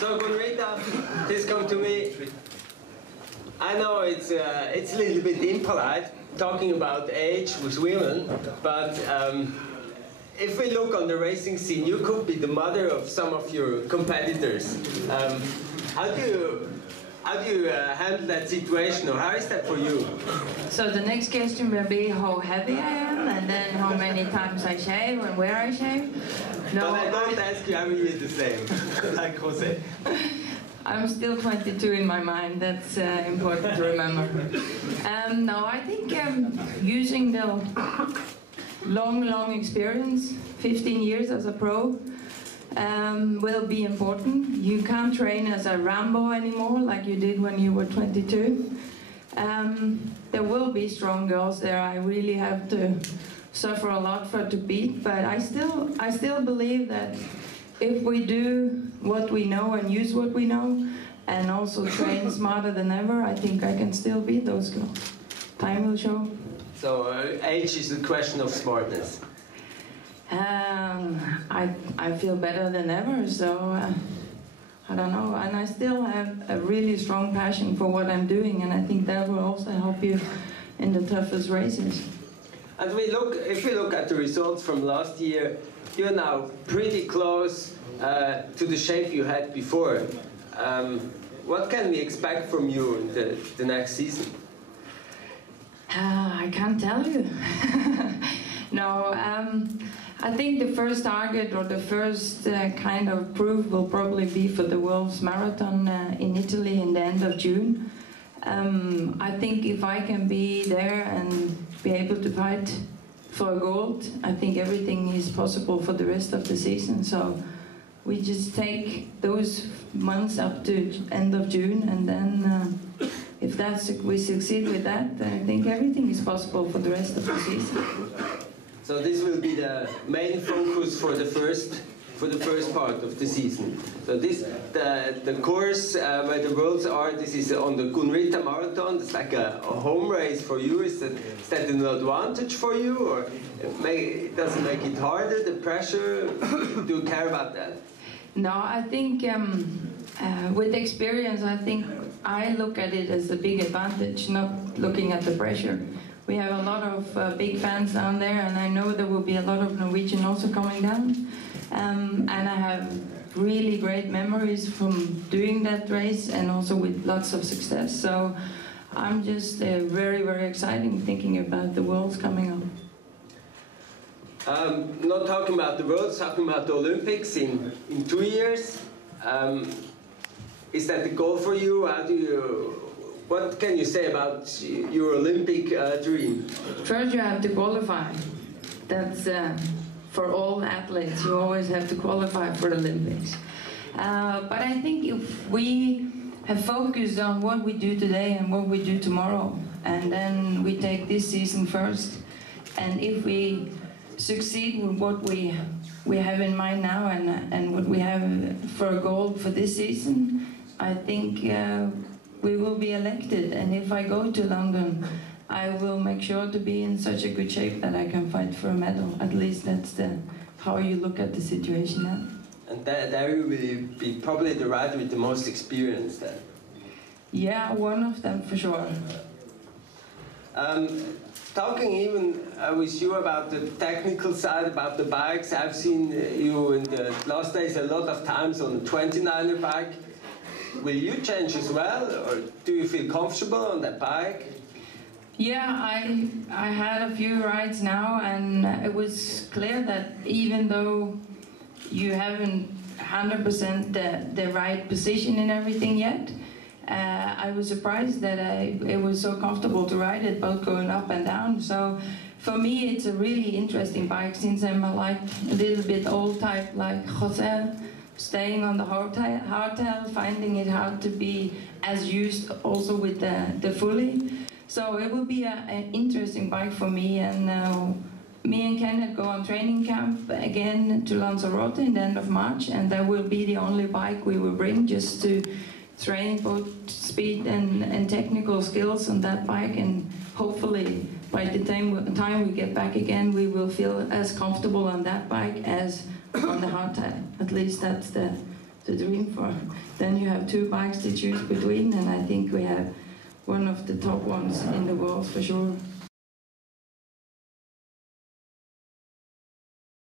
So Merida, please come to me. I know it's a little bit impolite talking about age with women, but if we look on the racing scene, you could be the mother of some of your competitors. How do you handle that situation, or how is that for you? So the next question will be how heavy I am, and then how many times I shave and where I shave. No, but I don't ask you every year the same, like Jose. I'm still 22 in my mind, that's important to remember. No, I think using the long experience, 15 years as a pro, will be important. You can't train as a Rambo anymore like you did when you were 22. There will be strong girls there. I really have to suffer a lot for to beat, but I still believe that if we do what we know and use what we know and also train smarter than ever, I think I can still beat those girls. Time will show. So age is a question of smartness. I feel better than ever, so I don't know. And I still have a really strong passion for what I'm doing, and I think that will also help you in the toughest races. And if we look at the results from last year, you're now pretty close to the shape you had before. What can we expect from you in the next season? I can't tell you. No, I think the first target or the first kind of proof will probably be for the World's Marathon in Italy in the end of June. I think if I can be there and be able to fight for gold, I think everything is possible for the rest of the season. So we just take those months up to end of June, and then if we succeed with that, I think everything is possible for the rest of the season. So this will be the main focus for the first part of the season. So the course where the worlds are, this is on the Merida Marathon. It's like a home race for you. Is that an advantage for you, or does it make it harder, the pressure? Do you care about that? No, I think with experience, I think I look at it as a big advantage, not looking at the pressure. We have a lot of big fans down there, and I know there will be a lot of Norwegian also coming down. And I have really great memories from doing that race, and also with lots of success. So I'm just very excited thinking about the Worlds coming up. Not talking about the Worlds, talking about the Olympics in 2 years. Is that the goal for you? What can you say about your Olympic dream? First, you have to qualify. That's for all athletes. You always have to qualify for the Olympics. But I think if we have focused on what we do today and what we do tomorrow, and then we take this season first, and if we succeed with what we have in mind now and what we have for a goal for this season, I think we will be elected. And if I go to London, I will make sure to be in such a good shape that I can fight for a medal. At least that's how you look at the situation now. And there you will be probably the rider with the most experience then? Yeah, one of them for sure. Talking even with you about the technical side, about the bikes, I've seen you in the last days a lot of times on the 29er bike. Will you change as well, or do you feel comfortable on that bike? Yeah, I had a few rides now, and it was clear that even though you haven't 100% the right position in everything yet, I was surprised that it was so comfortable to ride it, both going up and down. So for me, it's a really interesting bike, since I'm a little bit old type like Jose, staying on the hardtail, finding it hard to be as used also with the fully. So it will be an interesting bike for me, and me and Kenneth go on training camp again to Lanzarote in the end of March, and that will be the only bike we will bring just to train both speed and technical skills on that bike, and hopefully by the time we get back again, we will feel as comfortable on that bike as on the hardtail. At least that's the to dream for. Then you have two bikes to choose between, and I think we have one of the top ones in the world for sure.